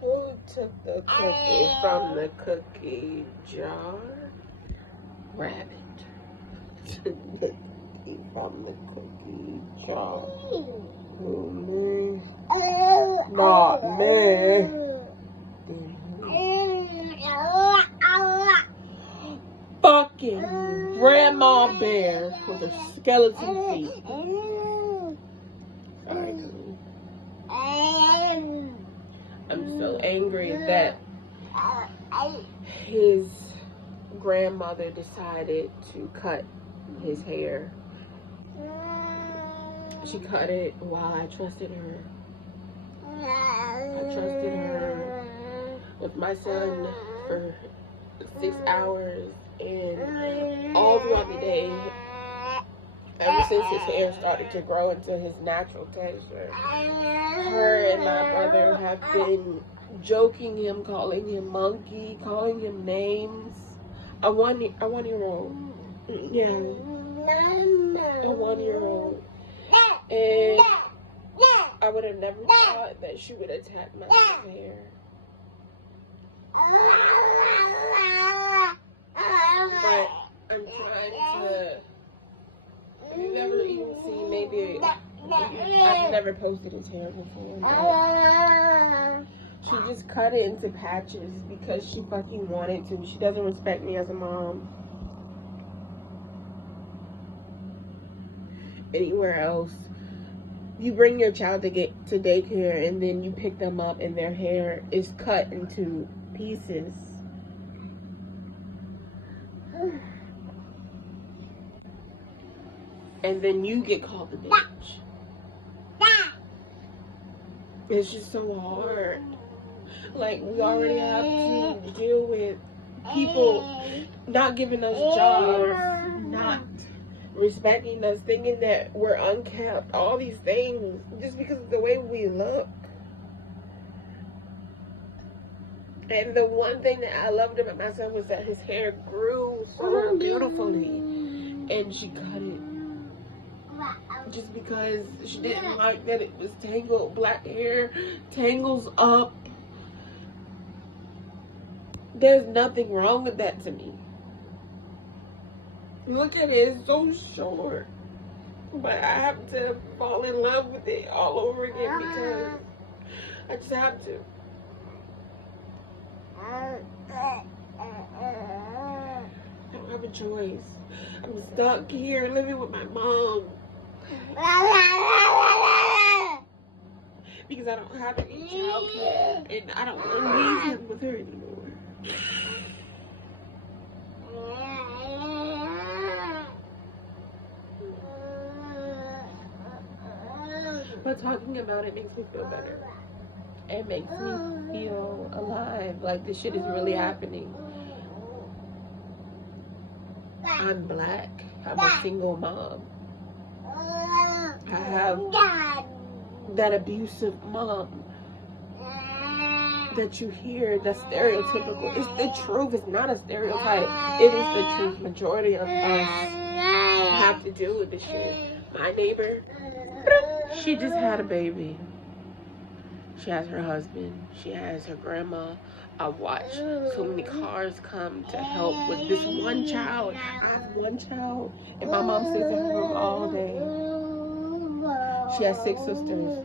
Who took the cookie from the cookie jar? Rabbit. Took the cookie from the cookie jar. Who, me? Not me. Fucking Grandma Bear with her skeleton feet. Sorry, Tony. I'm so angry that his grandmother decided to cut his hair. She cut it while I trusted her. I trusted her with my son for 6 hours, and all throughout the day, ever since his hair started to grow into his natural texture, her and my brother have been joking him, calling him monkey, calling him names. A one-year-old. Yeah. A 1-year-old. And I would have never thought that she would attack my son's hair. But I'm trying to. You've never even seen, maybe I've never posted his hair before. But she just cut it into patches because she fucking wanted to. She doesn't respect me as a mom. Anywhere else, you bring your child to daycare and then you pick them up and their hair is cut into pieces. And then you get called a bitch. It's just so hard. Like, we already have to deal with people not giving us jobs, not respecting us, thinking that we're unkept, all these things, just because of the way we look. And the one thing that I loved about my son was that his hair grew so beautifully, and she cut it just because she didn't like that it was tangled. Black hair tangles up. There's nothing wrong with that to me. Look at it, it's so short. But I have to fall in love with it all over again because I just have to. I don't have a choice. I'm stuck here living with my mom. Because I don't have any childcare and I don't want to leave him with her anymore. But talking about it makes me feel better. It makes me feel alive. Like this shit is really happening. I'm black. I'm a single mom. I have that abusive mom that you hear, that's stereotypical. It's the truth. It's not a stereotype. It is the truth. Majority of us have to deal with this shit. My neighbor, she just had a baby. She has her husband. She has her grandma. I watch so many cars come to help with this one child. I have one child, and my mom sits at home all day. She has 6 sisters.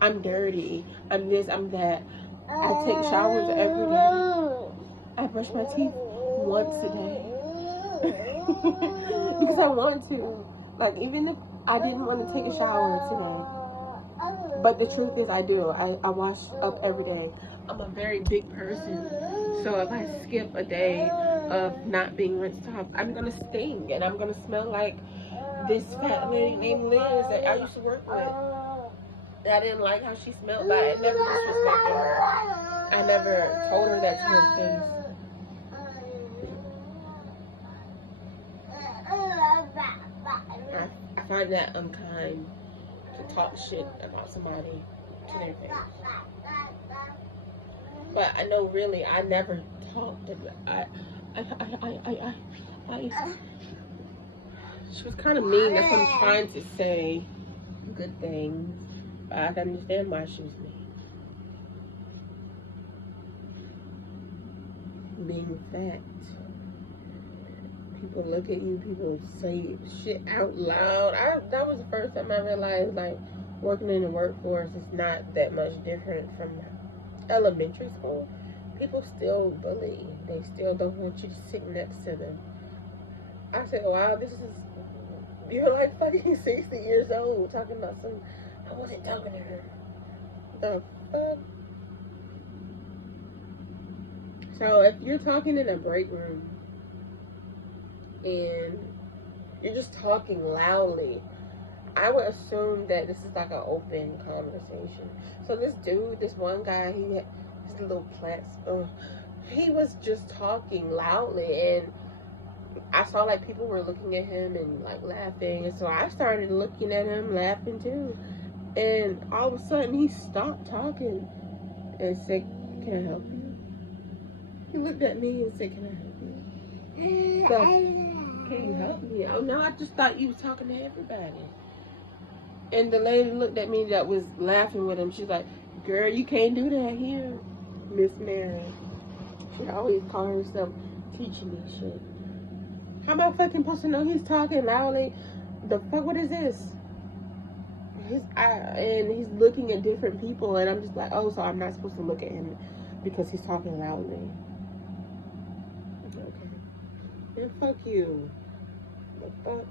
I'm dirty. I'm this, I'm that. I take showers every day. I brush my teeth once a day. Because I want to. Like, even if I didn't want to take a shower today. But the truth is I do. I wash up every day. I'm a very big person. So if I skip a day of not being rinsed off, I'm going to stink. And I'm going to smell like this fat lady named Liz that I used to work with. I didn't like how she smelled, but I never disrespected her. I never told her that to her face. I find that unkind to talk shit about somebody to their face. But I know really I never talked about she was kind of mean. That's what I'm trying to say. Good things. But I can understand why she was mad. Being fat. People look at you, people say shit out loud. That was the first time I realized, like, working in the workforce is not that much different from elementary school. People still bully. They still don't want you to sit next to them. I said, wow, you're like fucking 60 years old talking about I wasn't talking to her. The fuck? So if you're talking in a break room and you're just talking loudly, I would assume that this is like an open conversation. So this one guy, his little plants, he was just talking loudly, and I saw like people were looking at him and like laughing, and so I started looking at him, laughing too. And all of a sudden, he stopped talking and said, "Can I help you?" He looked at me and said, "Can I help you?" So, can you help me? Oh no, I just thought you was talking to everybody. And the lady looked at me that was laughing with him. She's like, "Girl, you can't do that here, Miss Mary." She always call herself teaching me shit. How am I fucking supposed to know he's talking loudly? The fuck, what is this? And he's looking at different people, and I'm just like, oh, so I'm not supposed to look at him because he's talking loudly. Okay. Then fuck you. The fuck?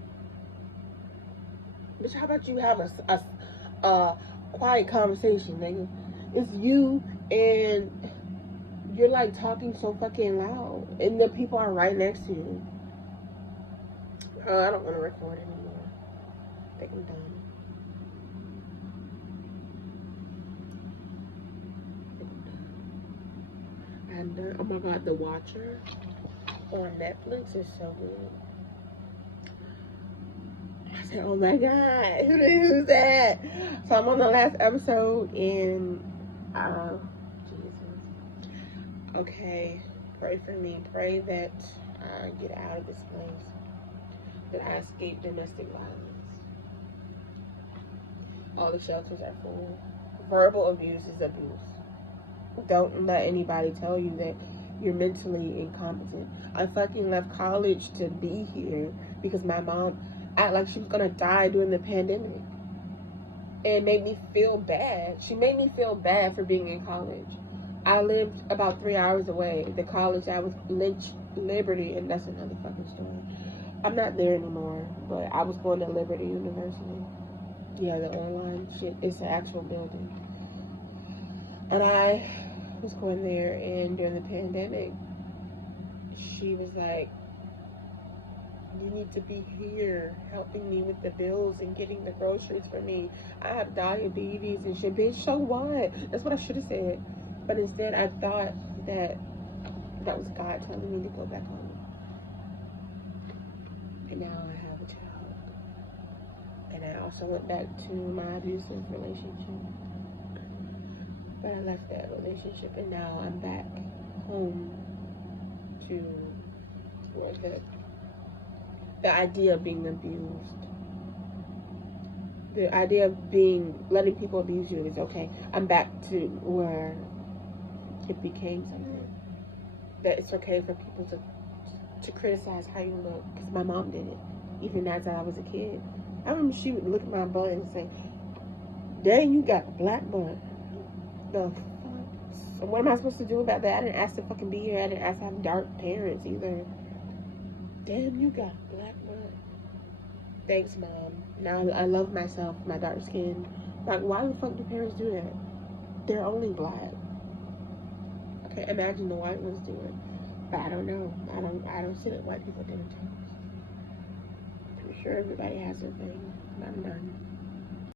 Bitch, how about you have a quiet conversation, nigga? It's you, and you're like talking so fucking loud, and the people are right next to you. I don't want to record anymore. I think I'm done. And oh my god, The Watcher on Netflix is so good. I said, oh my god, who's that? So I'm on the last episode, and Jesus. Okay, pray for me. Pray that I get out of this place, that I escape domestic violence. All the shelters are full. Verbal abuse is abuse. Don't let anybody tell you that you're mentally incompetent. I fucking left college to be here because my mom acted like she was gonna die during the pandemic, and made me feel bad. She made me feel bad for being in college. I lived about 3 hours away. The college I was Lynch Liberty, and that's another fucking story. I'm not there anymore, but I was going to Liberty University. Yeah, the online shit. It's an actual building. And I was going there, and during the pandemic, she was like, you need to be here helping me with the bills and getting the groceries for me. I have diabetes and shit. Bitch, so what? That's what I should have said. But instead, I thought that was God telling me to go back home. And now I have a child. And I also went back to my abusive relationship. But I left that relationship, and now I'm back home to where the idea of being abused, the idea of letting people abuse you is okay. I'm back to where it became something that it's okay for people to criticize how you look, because my mom did it even as I was a kid. I remember she would look at my butt and say, "Dang, you got a black butt." The fuck? So what am I supposed to do about that? I didn't ask to fucking be here. I didn't ask to have dark parents either. Damn, you got black blood. Thanks, Mom. Now I love myself, my dark skin. Like, why the fuck do parents do that? They're only black. I can't imagine the white ones do it. But I don't know. I don't see that white people do it. I'm sure everybody has their thing. I'm done.